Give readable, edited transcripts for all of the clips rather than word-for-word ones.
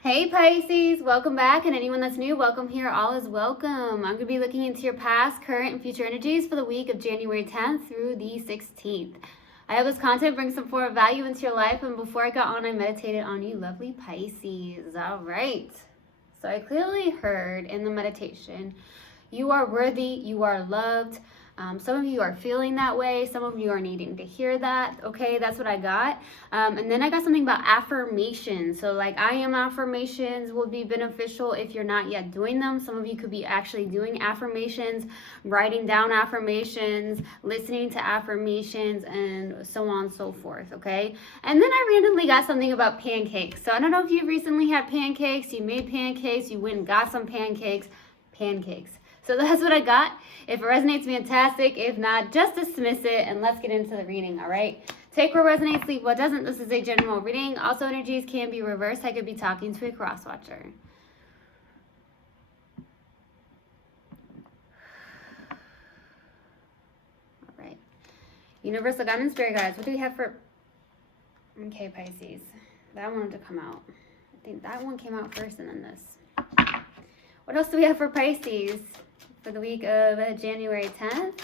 Hey Pisces, welcome back, and anyone that's new, welcome here. All is welcome. I'm going to be looking into your past, current, and future energies for the week of January 10th through the 16th. I hope this content brings some form of value into your life, and before I got on, I meditated on you lovely Pisces. All right. So I clearly heard in the meditation, you are worthy, you are loved. Some of you are feeling that way. Some of you are needing to hear that. Okay, that's what I got. And then I got something about affirmations. So like I am affirmations will be beneficial if you're not yet doing them. Some of you could be actually doing affirmations, writing down affirmations, listening to affirmations, and so on and so forth. Okay. And then I randomly got something about pancakes. So I don't know if you recently had pancakes, you made pancakes, you went and got some pancakes. So that's what I got. If it resonates, fantastic. If not, just dismiss it and let's get into the reading, all right? Take what resonates, leave what doesn't. This is a general reading. Also, energies can be reversed. I could be talking to a cross-watcher. All right. Universal Guidance, Spirit Guides. What do we have for... Okay, Pisces. That wanted to come out. I think that one came out first and then this. What else do we have for Pisces for the week of January 10th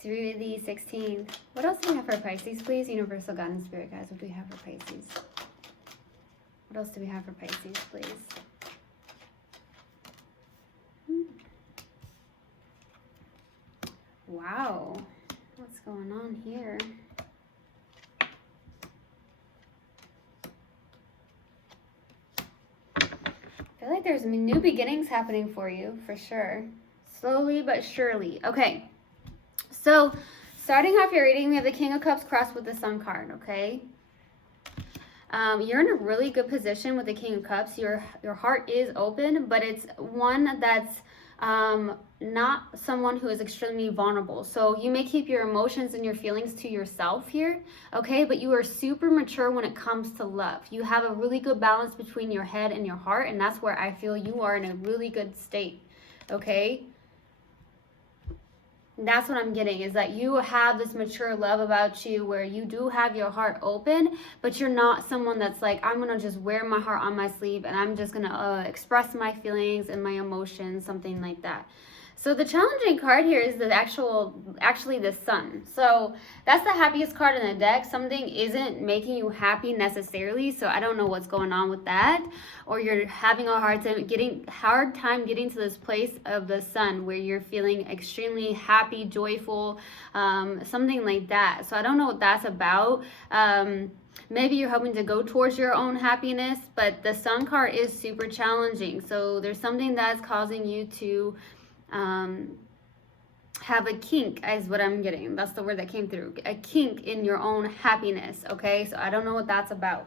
through the 16th? What else do we have for Pisces, please? Universal God and Spirit Guides, what do we have for Pisces? What else do we have for Pisces, please? Wow. What's going on here? I feel like there's new beginnings happening for you, for sure. Slowly but surely. Okay. So, starting off your reading, we have the King of Cups crossed with the Sun card, okay? You're in a really good position with the King of Cups. Your heart is open, but it's one that's not someone who is extremely vulnerable. So you may keep your emotions and your feelings to yourself here, okay? But you are super mature when it comes to love. You have a really good balance between your head and your heart, and that's where I feel you are in a really good state, okay? That's what I'm getting, is that you have this mature love about you where you do have your heart open, but you're not someone that's like, I'm going to just wear my heart on my sleeve and I'm just going to express my feelings and my emotions, something like that. So the challenging card here is the actually the Sun. So that's the happiest card in the deck. Something isn't making you happy necessarily. So I don't know what's going on with that. Or you're having a hard time getting to this place of the Sun where you're feeling extremely happy, joyful, something like that. So I don't know what that's about. Maybe you're hoping to go towards your own happiness, but the Sun card is super challenging. So there's something that's causing you to have a kink, is what I'm getting. That's the word that came through. A kink in your own happiness, okay? So I don't know what that's about.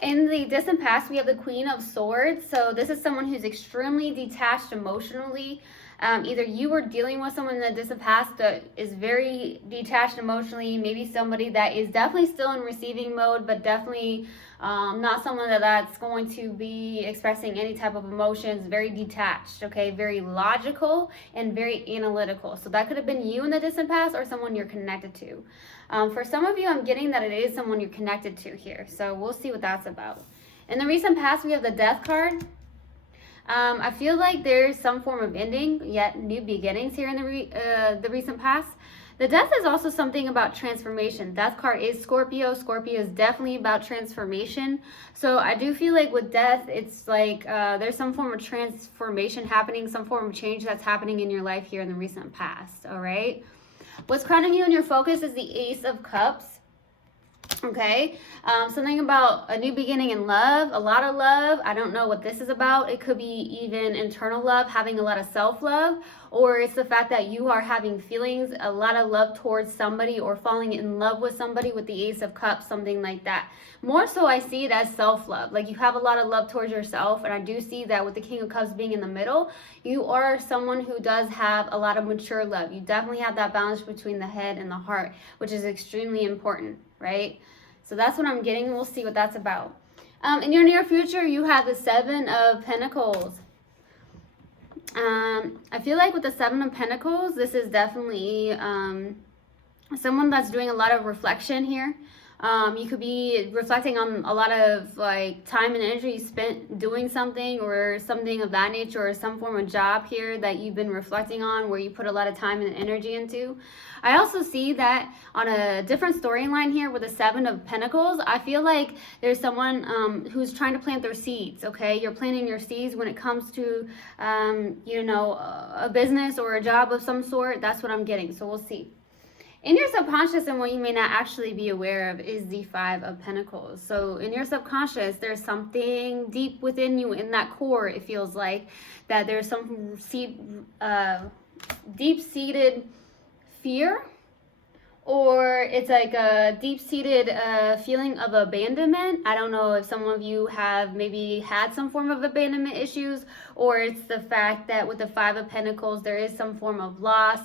In the distant past, we have the Queen of Swords. So this is someone who's extremely detached emotionally. Either you were dealing with someone in the distant past that is very detached emotionally, maybe somebody that is definitely still in receiving mode, but definitely not someone that's going to be expressing any type of emotions, very detached, okay, very logical and very analytical. So that could have been you in the distant past or someone you're connected to. For some of you, I'm getting that it is someone you're connected to here. So we'll see what that's about. In the recent past, we have the Death card. I feel like there's some form of ending, yet new beginnings here in the recent past. The Death is also something about transformation. Death card is Scorpio. Scorpio is definitely about transformation. So I do feel like with Death, it's like there's some form of transformation happening, some form of change that's happening in your life here in the recent past, all right? What's crowning you in your focus is the Ace of Cups. Okay, something about a new beginning in love, a lot of love. I don't know what this is about. It could be even internal love, having a lot of self-love, or it's the fact that you are having feelings, a lot of love towards somebody, or falling in love with somebody with the Ace of Cups, something like that. More so, I see it as self-love. Like you have a lot of love towards yourself, and I do see that with the King of Cups being in the middle, you are someone who does have a lot of mature love. You definitely have that balance between the head and the heart, which is extremely important, right? So that's what I'm getting. We'll see what that's about. In your near future, you have the Seven of Pentacles. I feel like with the Seven of Pentacles, this is definitely someone that's doing a lot of reflection here. You could be reflecting on a lot of like time and energy spent doing something or something of that nature, or some form of job here that you've been reflecting on where you put a lot of time and energy into. I also see that on a different storyline here with the Seven of Pentacles. I feel like there's someone who's trying to plant their seeds, okay? You're planting your seeds when it comes to, you know, a business or a job of some sort. That's what I'm getting, so we'll see. In your subconscious, and what you may not actually be aware of, is the Five of Pentacles. So in your subconscious, there's something deep within you, in that core, it feels like, that there's some deep-seated fear, or it's like a deep-seated feeling of abandonment. I don't know if some of you have maybe had some form of abandonment issues, or it's the fact that with the Five of Pentacles, there is some form of loss,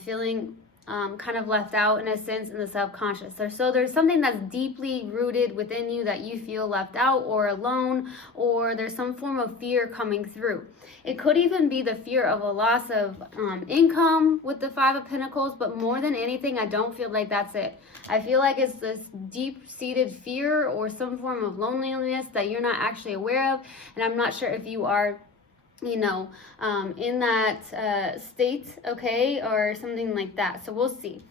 feeling kind of left out in a sense in the subconscious. So there's something that's deeply rooted within you that you feel left out or alone, or there's some form of fear coming through. It could even be the fear of a loss of income with the Five of Pentacles, but more than anything, I don't feel like that's it. I feel like it's this deep-seated fear or some form of loneliness that you're not actually aware of, and I'm not sure if you are, you know, in that state, okay, or something like that. So we'll see.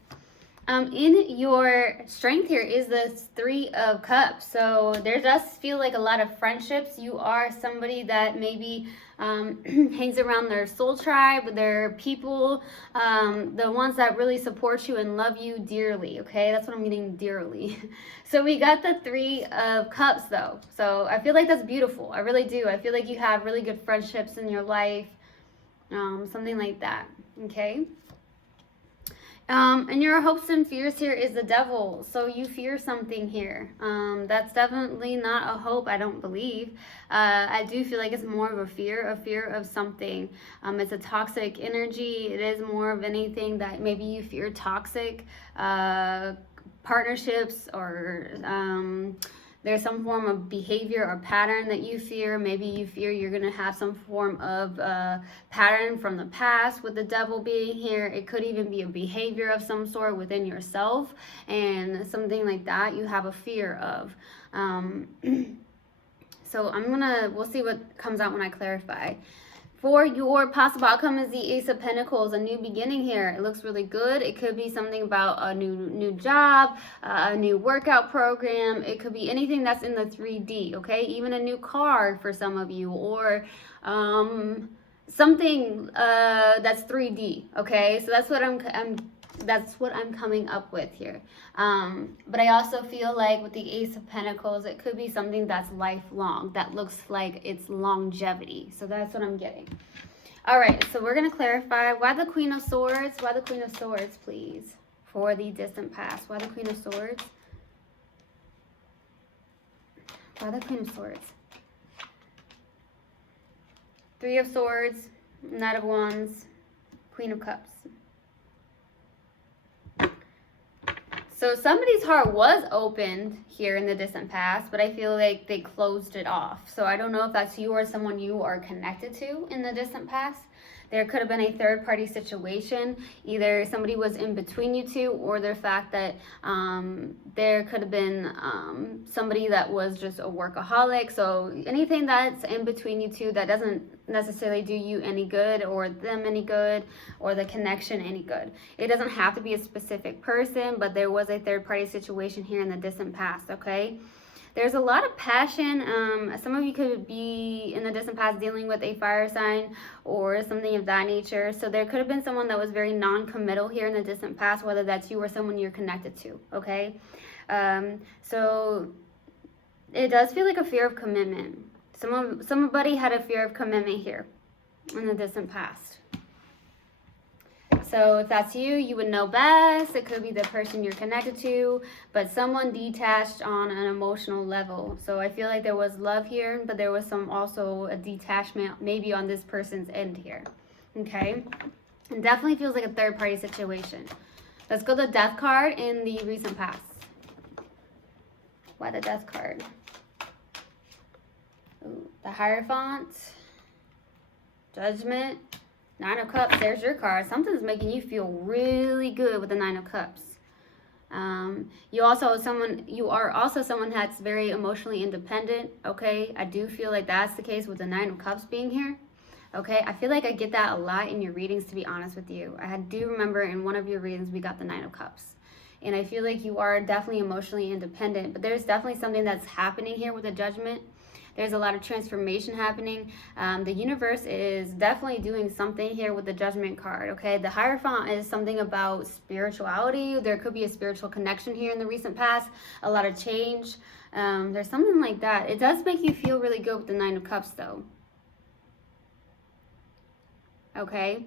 In your strength here is this Three of Cups. So there does feel like a lot of friendships. You are somebody that maybe hangs around their soul tribe, their people, the ones that really support you and love you dearly, okay? That's what I'm getting, dearly. So we got the Three of Cups, though. So I feel like that's beautiful. I really do. I feel like you have really good friendships in your life, something like that, okay? And your hopes and fears here is the Devil. So you fear something here. That's definitely not a hope, I don't believe. I do feel like it's more of a fear of something. It's a toxic energy. It is more of anything that maybe you fear toxic partnerships, or there's some form of behavior or pattern that you fear. Maybe you fear you're going to have some form of pattern from the past with the Devil being here. It could even be a behavior of some sort within yourself, and something like that you have a fear of. So we'll see what comes out when I clarify. For your possible outcome is the Ace of Pentacles, a new beginning here. It looks really good. It could be something about a new job, a new workout program. It could be anything that's in the 3D, okay? Even a new car for some of you, or something that's 3D, okay? So that's what I'm coming up with here. But I also feel like with the Ace of Pentacles, it could be something that's lifelong, that looks like it's longevity. So that's what I'm getting. All right, so we're going to clarify why the Queen of Swords. Why the Queen of Swords, please, for the distant past. Why the Queen of Swords? Why the Queen of Swords? Three of Swords, Knight of Wands, Queen of Cups. So somebody's heart was opened here in the distant past, but I feel like they closed it off. So I don't know if that's you or someone you are connected to in the distant past. There could have been a third-party situation. Either somebody was in between you two, or the fact that there could have been somebody that was just a workaholic. So anything that's in between you two that doesn't necessarily do you any good, or them any good, or the connection any good. It doesn't have to be a specific person, but there was a third-party situation here in the distant past, okay? There's a lot of passion. Some of you could be in the distant past dealing with a fire sign or something of that nature. So there could have been someone that was very non-committal here in the distant past, whether that's you or someone you're connected to, okay? So it does feel like a fear of commitment. Somebody had a fear of commitment here in the distant past. So if that's you, you would know best. It could be the person you're connected to, but someone detached on an emotional level. So I feel like there was love here, but there was also a detachment maybe on this person's end here. Okay? It definitely feels like a third-party situation. Let's go the Death card in the recent past. Why the Death card? Ooh, the Hierophant. Judgment. Nine of Cups, there's your card. Something's making you feel really good with the Nine of Cups. You are also someone that's very emotionally independent, okay? I do feel like that's the case with the Nine of Cups being here. Okay, I feel like I get that a lot in your readings, to be honest with you. I do remember in one of your readings we got the Nine of Cups. And I feel like you are definitely emotionally independent, but there's definitely something that's happening here with the Judgment. There's a lot of transformation happening. The universe is definitely doing something here with the Judgment card, okay? The Hierophant is something about spirituality. There could be a spiritual connection here in the recent past, a lot of change. There's something like that. It does make you feel really good with the Nine of Cups, though. Okay?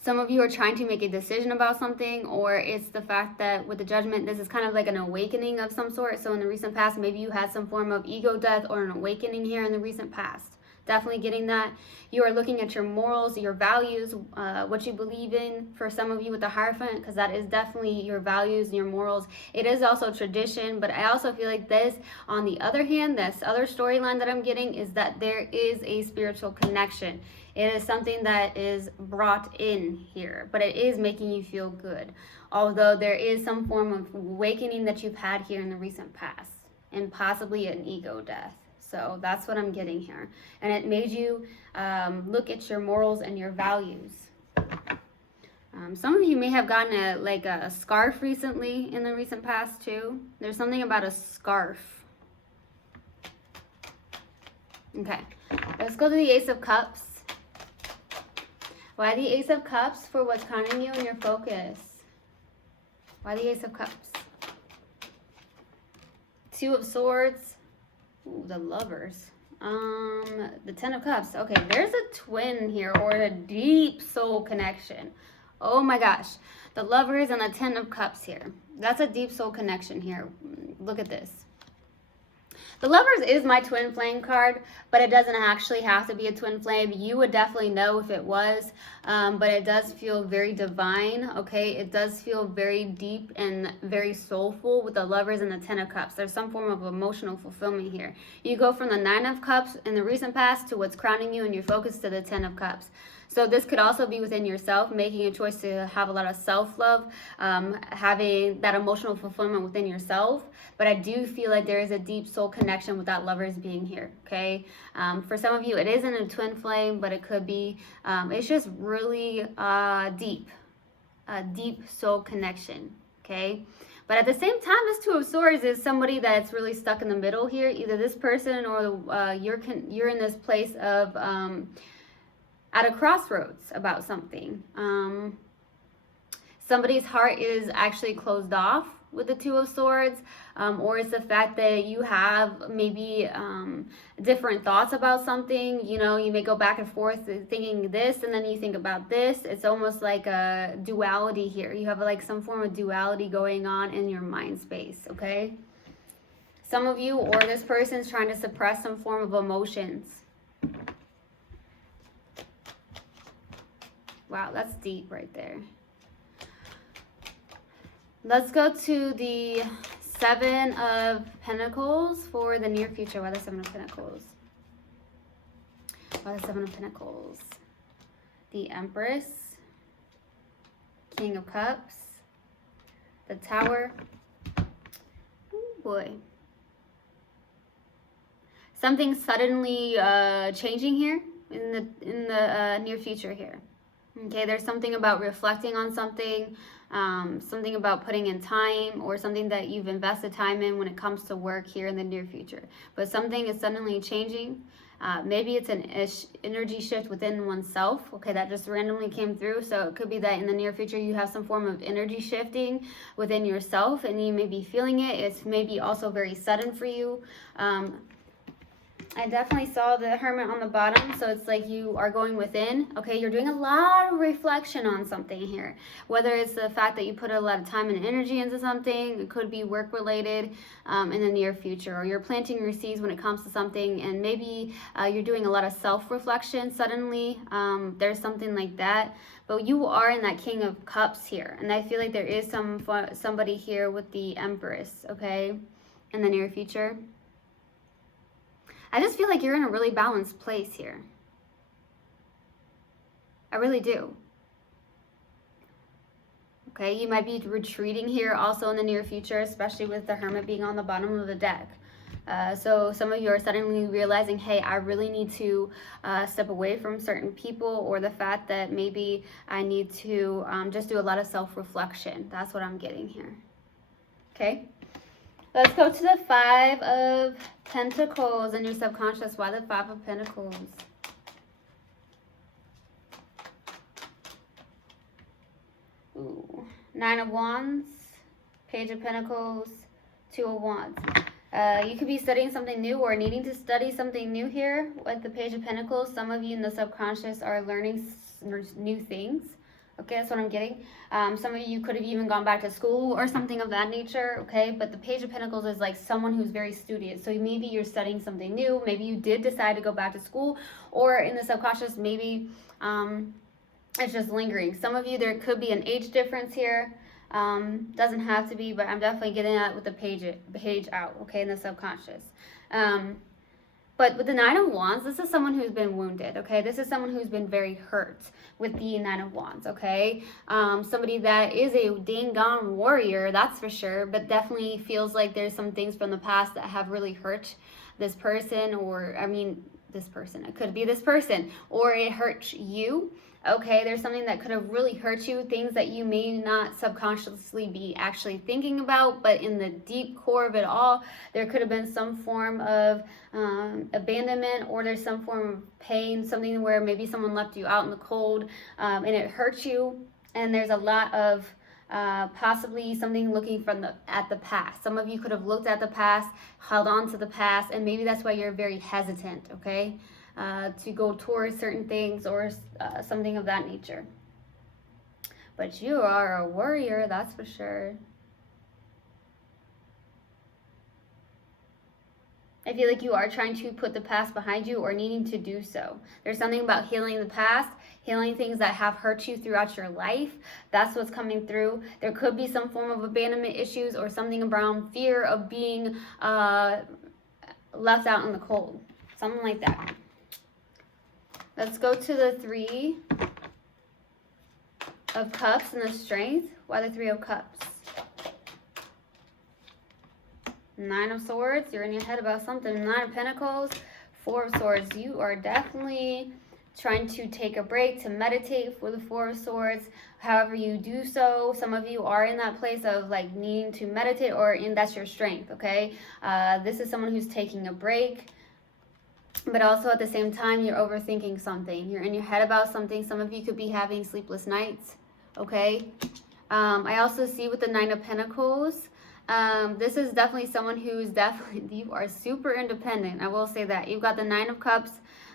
Some of you are trying to make a decision about something, or it's the fact that with the Judgment, this is kind of like an awakening of some sort. So in the recent past, maybe you had some form of ego death or an awakening here in the recent past. Definitely getting that. You are looking at your morals, your values, what you believe in. For some of you with the Hierophant, because that is definitely your values and your morals. It is also tradition, but I also feel like this, on the other hand, this other storyline that I'm getting is that there is a spiritual connection. It is something that is brought in here, but it is making you feel good. Although there is some form of awakening that you've had here in the recent past, and possibly an ego death. So that's what I'm getting here. And it made you look at your morals and your values. Some of you may have gotten a scarf recently in the recent past too. There's something about a scarf. Okay, let's go to the Ace of Cups. Why the Ace of Cups for what's crowning you in your focus? Why the Ace of Cups? Two of Swords. Ooh, the Lovers. The Ten of Cups. Okay, there's a twin here, or a deep soul connection. Oh my gosh. The Lovers and the Ten of Cups here. That's a deep soul connection here. Look at this. The Lovers is my twin flame card, but it doesn't actually have to be a twin flame. You would definitely know if it was, but it does feel very divine, okay? It does feel very deep and very soulful with the Lovers and the Ten of Cups. There's some form of emotional fulfillment here. You go from the Nine of Cups in the recent past to what's crowning you and your focus to the Ten of Cups. So this could also be within yourself, making a choice to have a lot of self-love, having that emotional fulfillment within yourself. But I do feel like there is a deep soul connection with that Lovers being here, okay? For some of you, it isn't a twin flame, but it could be. It's just really deep, a deep soul connection, okay? But at the same time, this Two of Swords is somebody that's really stuck in the middle here. Either this person or you're in this place of at a crossroads about something. Somebody's heart is actually closed off with the Two of Swords, or it's the fact that you have maybe different thoughts about something. You know, you may go back and forth thinking this, and then you think about this. It's almost like a duality here. You have like some form of duality going on in your mind space, okay? Some of you or this person's trying to suppress some form of emotions. Wow, that's deep right there. Let's go to the Seven of Pentacles for the near future. Why the Seven of Pentacles? Why the Seven of Pentacles? The Empress. King of Cups. The Tower. Oh boy. Something suddenly changing here in the near future here. Okay, there's something about reflecting on something, something about putting in time, or something that you've invested time in when it comes to work here in the near future. But something is suddenly changing. Maybe it's an energy shift within oneself. Okay, that just randomly came through. So it could be that in the near future you have some form of energy shifting within yourself, and you may be feeling it. It's maybe also very sudden for you. I definitely saw the Hermit on the bottom, so it's like you are going within. Okay, you're doing a lot of reflection on something here. Whether it's the fact that you put a lot of time and energy into something, it could be work related in the near future, or you're planting your seeds when it comes to something, and maybe you're doing a lot of self-reflection suddenly. There's something like that. But you are in that King of Cups here, and I feel like there is somebody here with the Empress, okay, in the near future. I just feel like you're in a really balanced place here. I really do. Okay, you might be retreating here also in the near future, especially with the Hermit being on the bottom of the deck. So some of you are suddenly realizing, hey, I really need to step away from certain people, or the fact that maybe I need to just do a lot of self-reflection. That's what I'm getting here. Okay, let's go to the Five of Pentacles in your subconscious. Why the Five of Pentacles? Ooh. Nine of Wands, Page of Pentacles, Two of Wands. You could be studying something new or needing to study something new here with the Page of Pentacles. Some of you in the subconscious are learning new things. Okay, that's what I'm getting. Some of you could have even gone back to school or something of that nature, okay? But the Page of Pentacles is like someone who's very studious. So maybe you're studying something new. Maybe you did decide to go back to school, or in the subconscious, maybe it's just lingering. Some of you, there could be an age difference here. Doesn't have to be, but I'm definitely getting that with the page out, okay, in the subconscious. But with the Nine of Wands, this is someone who's been wounded, okay? This is someone who's been very hurt with the Nine of Wands, okay? Somebody that is a dang-gone warrior, that's for sure, but definitely feels like there's some things from the past that have really hurt this person, or, I mean, this person. It could be this person, or it hurts you. Okay, there's something that could have really hurt you, things that you may not subconsciously be actually thinking about, but in the deep core of it all, there could have been some form of abandonment, or there's some form of pain, something where maybe someone left you out in the cold and it hurt you, and there's a lot of possibly something looking at the past. Some of you could have looked at the past, held on to the past, and maybe that's why you're very hesitant, okay? To go towards certain things or something of that nature. But you are a warrior, that's for sure. I feel like you are trying to put the past behind you, or needing to do so. There's something about healing the past, healing things that have hurt you throughout your life. That's what's coming through. There could be some form of abandonment issues, or something around fear of being left out in the cold. Something like that. Let's go to the Three of Cups and the Strength. Why the Three of Cups? Nine of Swords. You're in your head about something. Nine of Pentacles. Four of Swords. You are definitely trying to take a break, to meditate for the Four of Swords. However you do so, some of you are in that place of like needing to meditate, or that's your strength, okay? This is someone who's taking a break. But also at the same time, you're overthinking something. You're in your head about something. Some of you could be having sleepless nights, okay? I also see with the Nine of Pentacles, this is definitely someone who's you are super independent. I will say that. You've got the Nine of Cups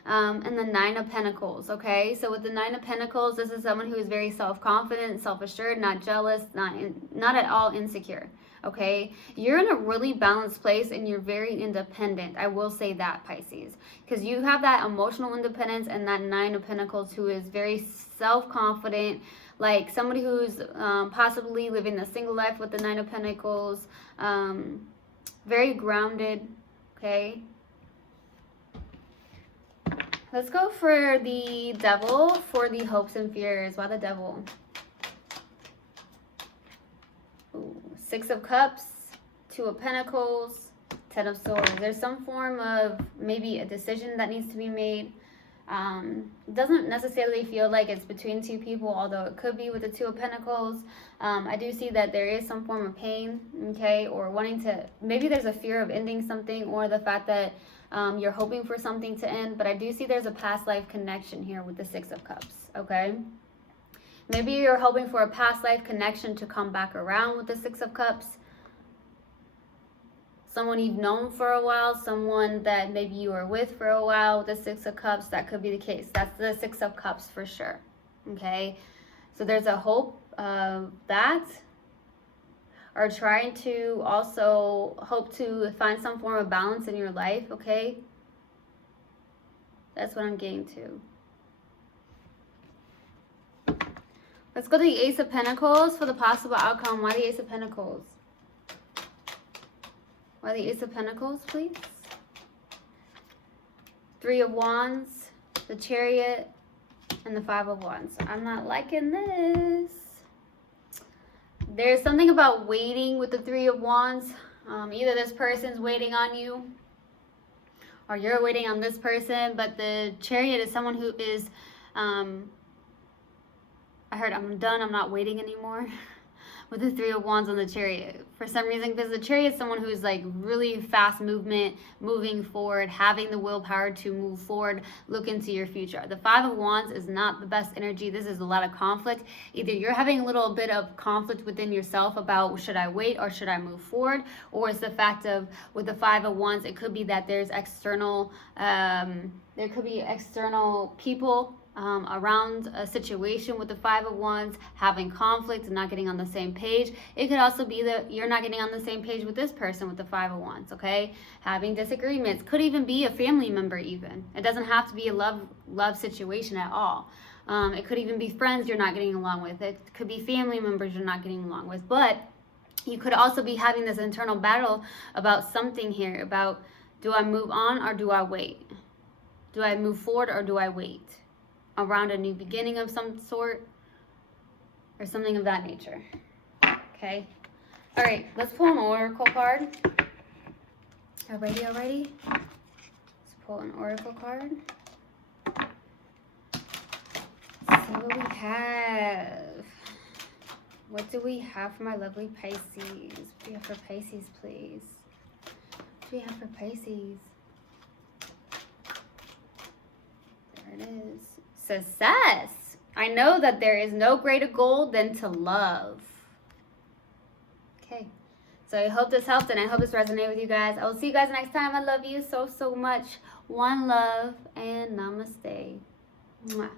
and the Nine of Pentacles, okay? So with the Nine of Pentacles, this is someone who is very self-confident, self-assured, not jealous, not at all insecure. Okay, you're in a really balanced place, and you're very independent. I will say that, Pisces, because you have that emotional independence, and that Nine of Pentacles who is very self-confident, like somebody who's possibly living a single life with the Nine of Pentacles, very grounded, okay? Let's go for the Devil for the hopes and fears. Why the Devil? Ooh. Six of Cups, Two of Pentacles, Ten of Swords. There's some form of maybe a decision that needs to be made. It doesn't necessarily feel like it's between two people, although it could be with the Two of Pentacles. I do see that there is some form of pain, okay, or wanting to, maybe there's a fear of ending something, or the fact that you're hoping for something to end. But I do see there's a past life connection here with the Six of Cups, okay? Maybe you're hoping for a past life connection to come back around with the Six of Cups. Someone you've known for a while, someone that maybe you were with for a while with the Six of Cups, that could be the case. That's the Six of Cups for sure, okay? So there's a hope of that, or trying to also hope to find some form of balance in your life, okay? That's what I'm getting to. Let's go to the Ace of Pentacles for the possible outcome. Why the Ace of Pentacles? Why the Ace of Pentacles, please? Three of Wands, the Chariot, and the Five of Wands. I'm not liking this. There's something about waiting with the Three of Wands. Either this person's waiting on you or you're waiting on this person. But the Chariot is someone who is, I heard, I'm done, I'm not waiting anymore. With the Three of Wands on the Chariot. For some reason, because the Chariot is someone who's like really fast movement, moving forward, having the willpower to move forward, look into your future. The Five of Wands is not the best energy. This is a lot of conflict. Either you're having a little bit of conflict within yourself about should I wait or should I move forward, or it's the fact of with the Five of Wands, it could be that there's external, there could be external people around a situation with the Five of Wands, having conflict and not getting on the same page. It could also be that you're not getting on the same page with this person with the Five of Wands, okay? Having disagreements. Could even be a family member even. It doesn't have to be a love situation at all. It could even be friends you're not getting along with. It could be family members you're not getting along with. But you could also be having this internal battle about something here, about do I move on or do I wait? Do I move forward or do I wait? Around a new beginning of some sort or something of that nature. Okay. All right, let's pull an oracle card. Alrighty. Let's pull an oracle card. See what we have. What do we have for my lovely Pisces? What do we have for Pisces, please? What do we have for Pisces? There it is. Success. I know that there is no greater goal than to love. Okay. So I hope this helped and I hope this resonated with you guys. I will see you guys next time. I love you so, so much. One love and namaste. Mwah.